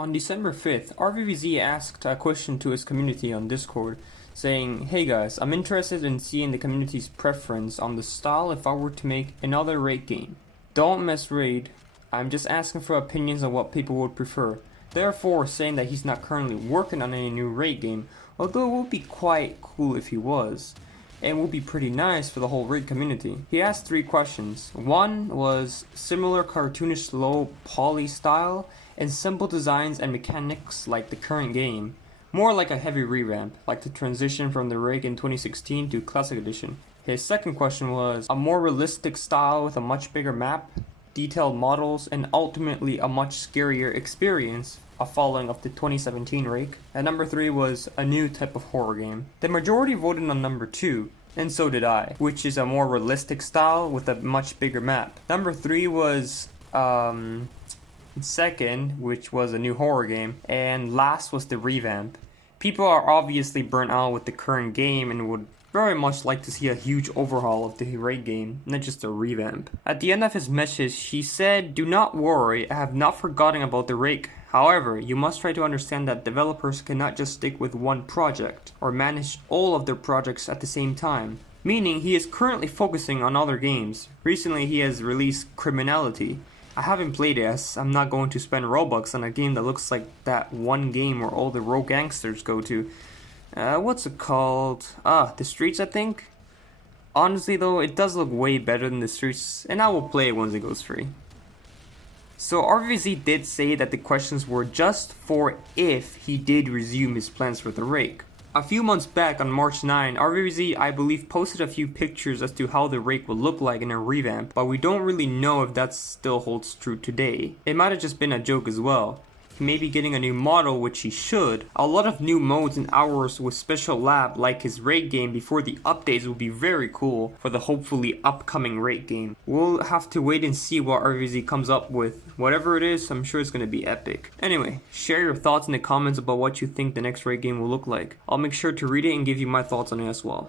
On December 5th, RVVZ asked a question to his community on Discord, saying, "Hey guys, I'm interested in seeing the community's preference on the style if I were to make another Rake game. Don't misread, I'm just asking for opinions on what people would prefer." Therefore, saying that he's not currently working on any new Rake game, although it would be quite cool if he was, and would be pretty nice for the whole Rake community. He asked 3 questions. One was similar cartoonish low poly style, and simple designs and mechanics like the current game. More like a heavy revamp, like the transition from the Rake in 2016 to Classic Edition. His second question was a more realistic style with a much bigger map, detailed models, and ultimately a much scarier experience, a following of the 2017 Rake. And number 3 was a new type of horror game. The majority voted on number 2, and so did I, which is a more realistic style with a much bigger map. Number 3 was second, which was a new horror game, and last was the revamp. People are obviously burnt out with the current game and would very much like to see a huge overhaul of the Rake game, not just a revamp. At the end of his message, he said, "Do not worry, I have not forgotten about the Rake. However, you must try to understand that developers cannot just stick with one project or manage all of their projects at the same time." Meaning he is currently focusing on other games. Recently he has released Criminality. I haven't played it as I'm not going to spend Robux on a game that looks like that one game where all the rogue gangsters go to. What's it called? The Streets, I think? Honestly though, it does look way better than The Streets, and I will play it once it goes free. So RVZ did say that the questions were just for if he did resume his plans for the Rake. A few months back on March 9, RVZ I believe posted a few pictures as to how the Rake would look like in a revamp, but we don't really know if that still holds true today. It might have just been a joke as well. He may be getting a new model, which he should. A lot of new modes and hours with special lab like his Rake game before the updates will be very cool for the hopefully upcoming Rake game. We'll have to wait and see what RVZ comes up with. Whatever it is, I'm sure it's going to be epic. Anyway, share your thoughts in the comments about what you think the next Rake game will look like. I'll make sure to read it and give you my thoughts on it as well.